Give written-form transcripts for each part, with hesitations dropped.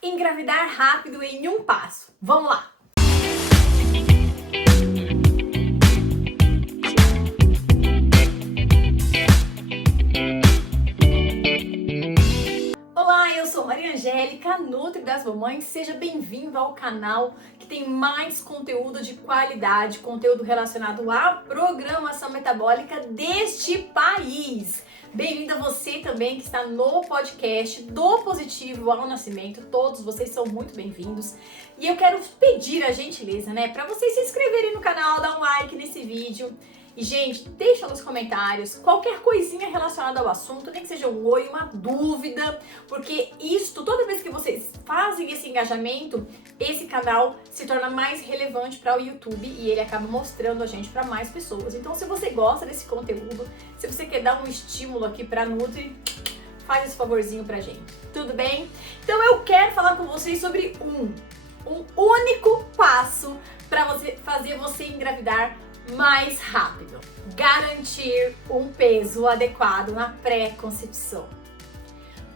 Engravidar rápido em um passo. Vamos lá! Olá, eu sou Maria Angélica, Nutri das Mamães. Seja bem-vindo ao canal que tem mais conteúdo de qualidade, conteúdo relacionado à programação metabólica deste país. Bem-vindo a você também que está no podcast do Positivo ao Nascimento. Todos vocês são muito bem-vindos. E eu quero pedir a gentileza, para vocês se inscreverem no canal, dar um like nesse vídeo. E, gente, deixa nos comentários qualquer coisinha relacionada ao assunto, nem que seja um oi, uma dúvida, porque isto, toda vez que vocês fazem esse engajamento, esse canal se torna mais relevante para o YouTube e ele acaba mostrando a gente para mais pessoas. Então, se você gosta desse conteúdo, se você quer dar um estímulo aqui para Nutri, faz esse favorzinho pra gente, tudo bem? Então, eu quero falar com vocês sobre um único passo para fazer você engravidar mais rápido. Garantir um peso adequado na pré-concepção.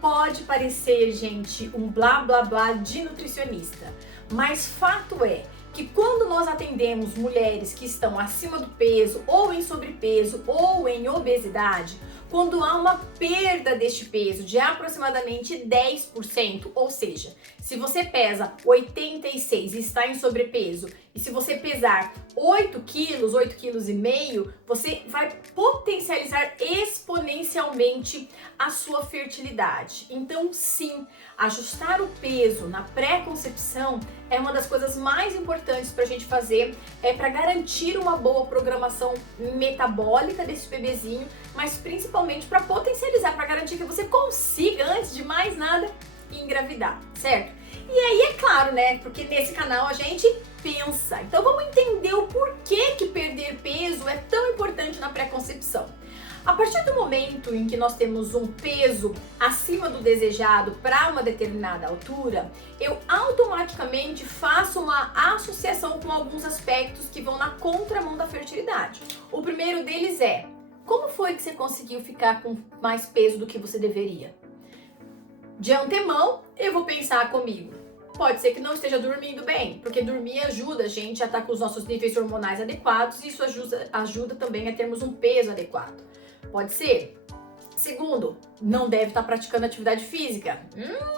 Pode parecer, gente, um blá blá blá de nutricionista, mas fato é que quando nós atendemos mulheres que estão acima do peso, ou em sobrepeso, ou em obesidade, quando há uma perda deste peso de aproximadamente 10%, ou seja, se você pesa 86 e está em sobrepeso, e se você pesar 8 quilos, 8,5 quilos, você vai potencializar exponencialmente a sua fertilidade. Então, sim, ajustar o peso na pré-concepção é uma das coisas mais importantes para a gente fazer, para garantir uma boa programação metabólica desse bebezinho, mas principalmente para potencializar, para garantir que você consiga, antes de mais nada, engravidar, certo? E aí é claro, porque nesse canal a gente pensa. Então vamos entender o porquê que perder peso é tão importante na pré-concepção. A partir do momento em que nós temos um peso acima do desejado para uma determinada altura, eu automaticamente faço uma associação com alguns aspectos que vão na contramão da fertilidade. O primeiro deles é: como foi que você conseguiu ficar com mais peso do que você deveria? De antemão, eu vou pensar comigo: pode ser que não esteja dormindo bem, porque dormir ajuda a gente a estar com os nossos níveis hormonais adequados e isso ajuda também a termos um peso adequado. Pode ser. Segundo, não deve estar praticando atividade física.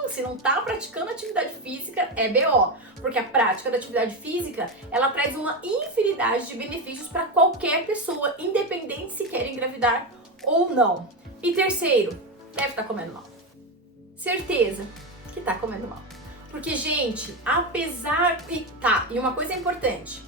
Se não está praticando atividade física, é BO, porque a prática da atividade física, ela traz uma infinidade de benefícios para qualquer pessoa, independente se quer engravidar ou não. E terceiro, deve estar comendo mal. Certeza que está comendo mal. Porque, gente, apesar que e uma coisa importante,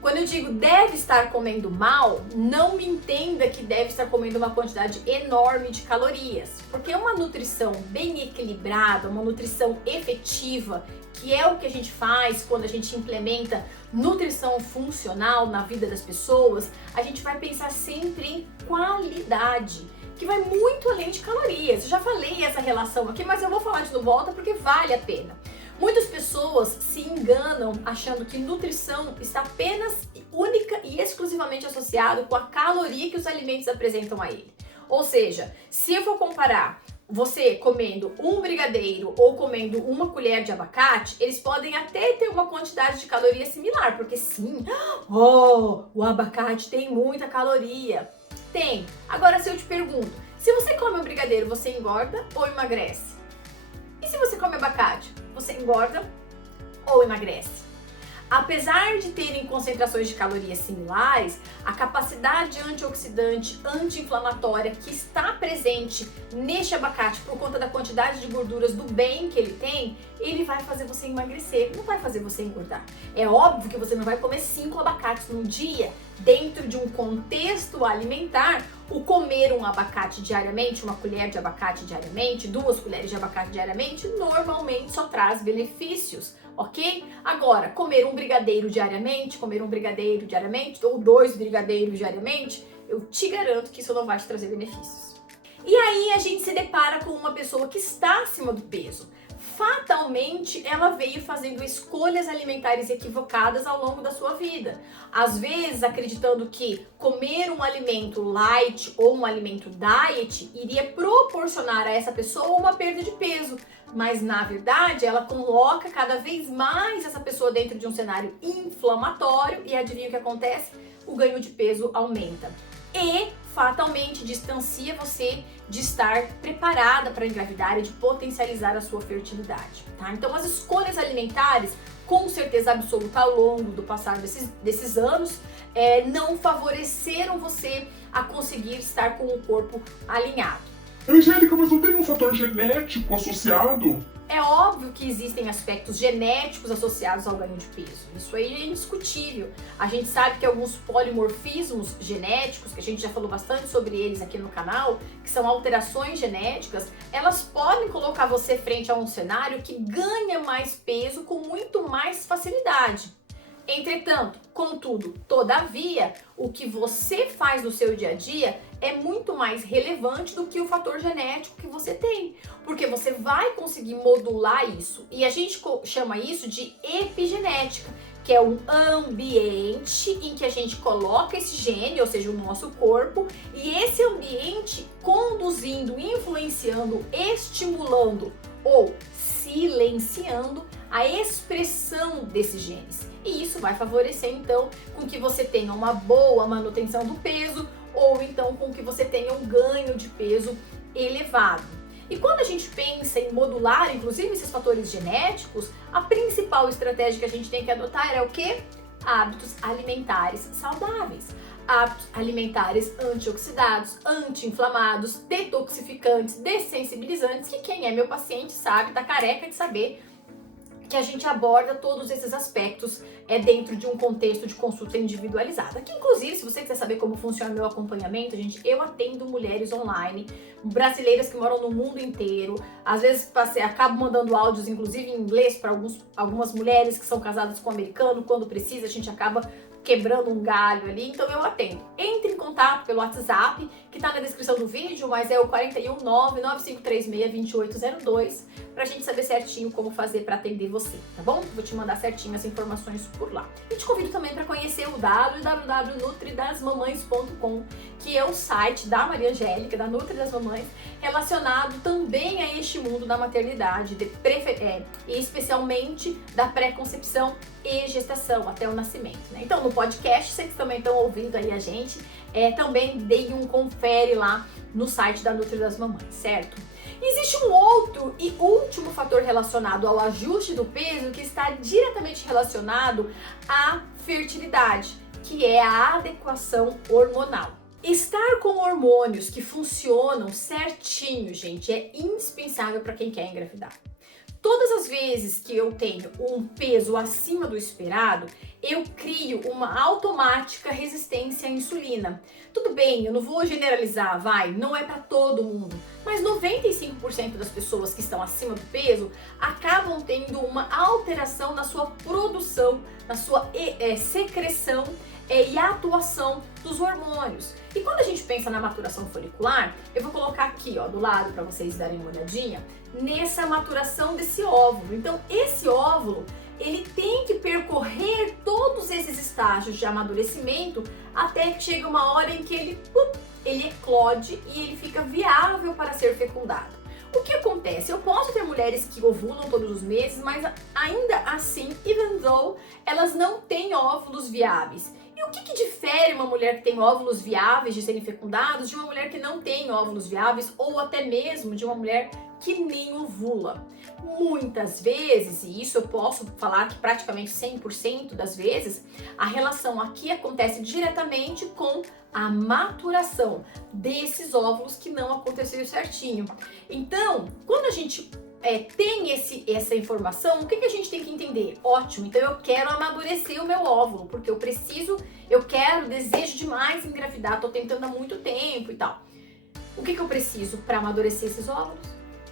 quando eu digo deve estar comendo mal, não me entenda que deve estar comendo uma quantidade enorme de calorias, porque uma nutrição bem equilibrada, uma nutrição efetiva, que é o que a gente faz quando a gente implementa nutrição funcional na vida das pessoas, a gente vai pensar sempre em qualidade, que vai muito além de calorias. Eu já falei essa relação aqui, mas eu vou falar de volta porque vale a pena. Muitas pessoas se enganam achando que nutrição está apenas, única e exclusivamente associado com a caloria que os alimentos apresentam a ele. Ou seja, se eu for comparar você comendo um brigadeiro ou comendo uma colher de abacate, eles podem até ter uma quantidade de caloria similar, porque sim, o abacate tem muita caloria. Tem. Agora, se eu te pergunto, se você come um brigadeiro, você engorda ou emagrece? E se você come abacate, você engorda ou emagrece? Apesar de terem concentrações de calorias similares, a capacidade antioxidante, anti-inflamatória que está presente neste abacate por conta da quantidade de gorduras do bem que ele tem, ele vai fazer você emagrecer, não vai fazer você engordar. É óbvio que você não vai comer 5 abacates no dia. Dentro de um contexto alimentar, o comer um abacate diariamente, uma colher de abacate diariamente, 2 colheres de abacate diariamente, normalmente só traz benefícios. Ok? Agora, comer um brigadeiro diariamente, ou 2 brigadeiros diariamente, eu te garanto que isso não vai te trazer benefícios. E aí a gente se depara com uma pessoa que está acima do peso. fatalmente ela veio fazendo escolhas alimentares equivocadas ao longo da sua vida. Às vezes acreditando que comer um alimento light ou um alimento diet iria proporcionar a essa pessoa uma perda de peso. Mas na verdade ela coloca cada vez mais essa pessoa dentro de um cenário inflamatório e adivinha o que acontece? O ganho de peso aumenta. E fatalmente distancia você de estar preparada para engravidar e de potencializar a sua fertilidade, tá? Então as escolhas alimentares, com certeza absoluta ao longo do passar desses anos, não favoreceram você a conseguir estar com o corpo alinhado. Angélica, mas não tem um fator genético associado? É óbvio que existem aspectos genéticos associados ao ganho de peso. Isso aí é indiscutível. A gente sabe que alguns polimorfismos genéticos, que a gente já falou bastante sobre eles aqui no canal, que são alterações genéticas, elas podem colocar você frente a um cenário que ganha mais peso com muito mais facilidade. Entretanto, contudo, todavia, o que você faz no seu dia a dia é muito mais relevante do que o fator genético que você tem, porque você vai conseguir modular isso. E a gente chama isso de epigenética, que é um ambiente em que a gente coloca esse gene, ou seja, o nosso corpo, e esse ambiente conduzindo, influenciando, estimulando ou silenciando a expressão desses genes. E isso vai favorecer então com que você tenha uma boa manutenção do peso ou então com que você tenha um ganho de peso elevado. E quando a gente pensa em modular, inclusive, esses fatores genéticos, a principal estratégia que a gente tem que adotar é o quê? Hábitos alimentares saudáveis. Hábitos alimentares antioxidados, anti-inflamados, detoxificantes, dessensibilizantes, que quem é meu paciente sabe, tá careca de saber que a gente aborda todos esses aspectos dentro de um contexto de consulta individualizada. Que inclusive, se você quiser saber como funciona o meu acompanhamento, gente, eu atendo mulheres online, brasileiras que moram no mundo inteiro. Às vezes acabo mandando áudios, inclusive em inglês, para algumas mulheres que são casadas com americano. Quando precisa, a gente acaba quebrando um galho ali, então eu atendo. Entre em contato pelo WhatsApp, que tá na descrição do vídeo, mas é o 419-9536-2802, pra gente saber certinho como fazer pra atender você, tá bom? Vou te mandar certinho as informações por lá. E te convido também para conhecer o www.nutridasmamães.com, que é o site da Maria Angélica, da Nutri das Mamães, relacionado também a este mundo da maternidade, e especialmente da pré-concepção e gestação até o nascimento, né? Então, no podcast, vocês também estão ouvindo aí a gente, também deem um confere lá no site da Nutri das Mamães, certo? Existe um outro e último fator relacionado ao ajuste do peso que está diretamente relacionado à fertilidade, que é a adequação hormonal. Estar com hormônios que funcionam certinho, gente, é indispensável para quem quer engravidar. Todas as vezes que eu tenho um peso acima do esperado, eu crio uma automática resistência à insulina. Tudo bem, eu não vou generalizar, não é para todo mundo, mas 95% das pessoas que estão acima do peso acabam tendo uma alteração na sua produção, na sua secreção e atuação dos hormônios. E quando a gente pensa na maturação folicular, eu vou colocar aqui, ó, do lado para vocês darem uma olhadinha, nessa maturação desse óvulo. Então, esse óvulo, ele tem que percorrer todos esses estágios de amadurecimento até que chega uma hora em que ele eclode e ele fica viável para ser fecundado. O que acontece? Eu posso ter mulheres que ovulam todos os meses, mas ainda assim, even though, elas não têm óvulos viáveis. E o que difere uma mulher que tem óvulos viáveis de serem fecundados de uma mulher que não tem óvulos viáveis ou até mesmo de uma mulher que nem ovula? Muitas vezes, e isso eu posso falar que praticamente 100% das vezes, a relação aqui acontece diretamente com a maturação desses óvulos que não aconteceram certinho. Então, quando a gente tem essa informação, o que a gente tem que entender? Ótimo, então eu quero amadurecer o meu óvulo, porque eu desejo demais engravidar, tô tentando há muito tempo e tal. O que eu preciso para amadurecer esses óvulos?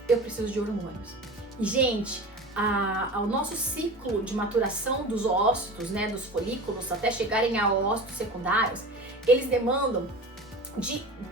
Eu preciso de hormônios. E, gente, o nosso ciclo de maturação dos ócitos, né, dos folículos, até chegarem a ócitos secundários, eles demandam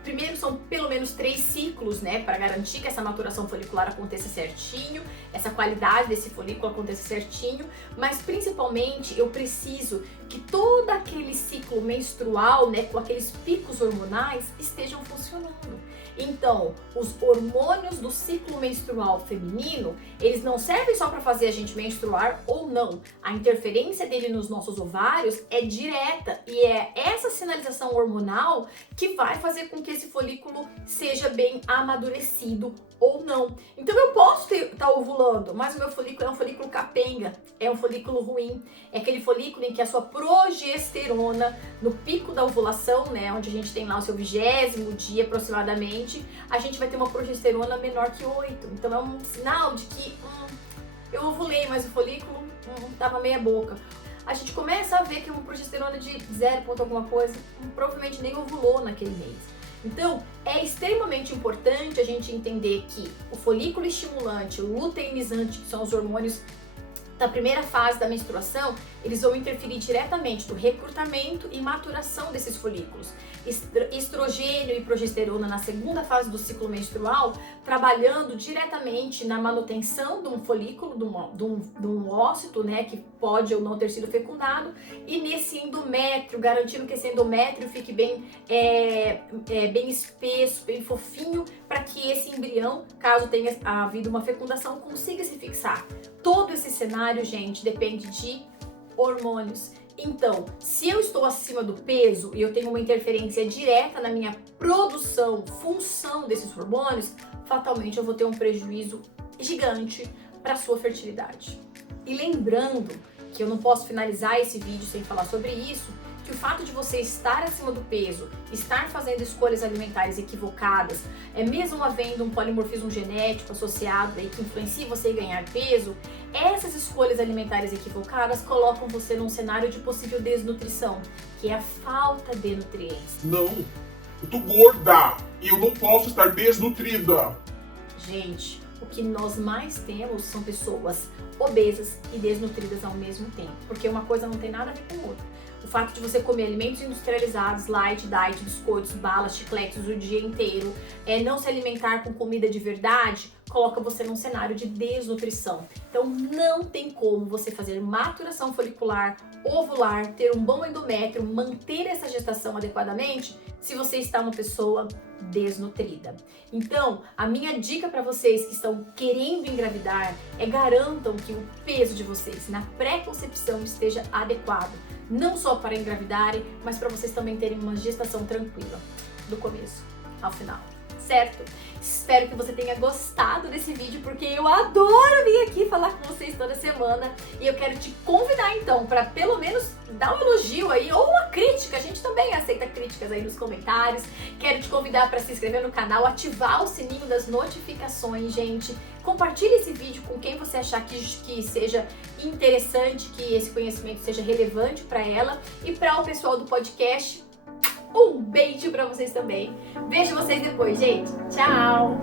Primeiro são pelo menos 3 ciclos, né, para garantir que essa maturação folicular aconteça certinho, essa qualidade desse folículo aconteça certinho, mas principalmente eu preciso que todo aquele ciclo menstrual, né, com aqueles picos hormonais estejam funcionando. Então, os hormônios do ciclo menstrual feminino, eles não servem só para fazer a gente menstruar ou não. A interferência dele nos nossos ovários é direta e é essa sinalização hormonal que vai fazer com que esse folículo seja bem amadurecido ou não. Então eu posso estar ovulando, mas o meu folículo é um folículo capenga, é um folículo ruim, é aquele folículo em que a sua progesterona, no pico da ovulação, né, onde a gente tem lá o seu 20º dia aproximadamente, a gente vai ter uma progesterona menor que 8. Então é um sinal de que eu ovulei, mas o folículo tava meia boca. A gente começa a ver que uma progesterona de 0 ponto alguma coisa, provavelmente nem ovulou naquele mês. Então, é extremamente importante a gente entender que o folículo estimulante, o luteinizante, que são os hormônios da primeira fase da menstruação, eles vão interferir diretamente no recrutamento e maturação desses folículos. Estrogênio e progesterona na segunda fase do ciclo menstrual, trabalhando diretamente na manutenção de um folículo, de um ócito, né, que pode ou não ter sido fecundado, e nesse endométrio, garantindo que esse endométrio fique bem espesso, bem fofinho, para que esse embrião, caso tenha havido uma fecundação, consiga se fixar. Todo esse cenário, gente, depende de hormônios. Então, se eu estou acima do peso e eu tenho uma interferência direta na minha produção, função desses hormônios, fatalmente eu vou ter um prejuízo gigante para a sua fertilidade. E lembrando que eu não posso finalizar esse vídeo sem falar sobre isso, que o fato de você estar acima do peso, estar fazendo escolhas alimentares equivocadas, mesmo havendo um polimorfismo genético associado aí que influencia você em ganhar peso, essas escolhas alimentares equivocadas colocam você num cenário de possível desnutrição, que é a falta de nutrientes. Não, eu tô gorda e eu não posso estar desnutrida. Gente, o que nós mais temos são pessoas obesas e desnutridas ao mesmo tempo, porque uma coisa não tem nada a ver com a outra. O fato de você comer alimentos industrializados, light, diet, biscoitos, balas, chicletes o dia inteiro, não se alimentar com comida de verdade, coloca você num cenário de desnutrição. Então não tem como você fazer maturação folicular, ovular, ter um bom endométrio, manter essa gestação adequadamente se você está uma pessoa desnutrida. Então, a minha dica para vocês que estão querendo engravidar é garantam que o peso de vocês na pré-concepção esteja adequado, não só para engravidarem, mas para vocês também terem uma gestação tranquila, do começo ao final. Certo? Espero que você tenha gostado desse vídeo, porque eu adoro vir aqui falar com vocês toda semana e eu quero te convidar então para pelo menos dar um elogio aí ou uma crítica, a gente também aceita críticas aí nos comentários. Quero te convidar para se inscrever no canal, ativar o sininho das notificações, gente. Compartilhe esse vídeo com quem você achar que seja interessante, que esse conhecimento seja relevante para ela e para o pessoal do podcast. Um beijo pra vocês também. Vejo vocês depois, gente. Tchau!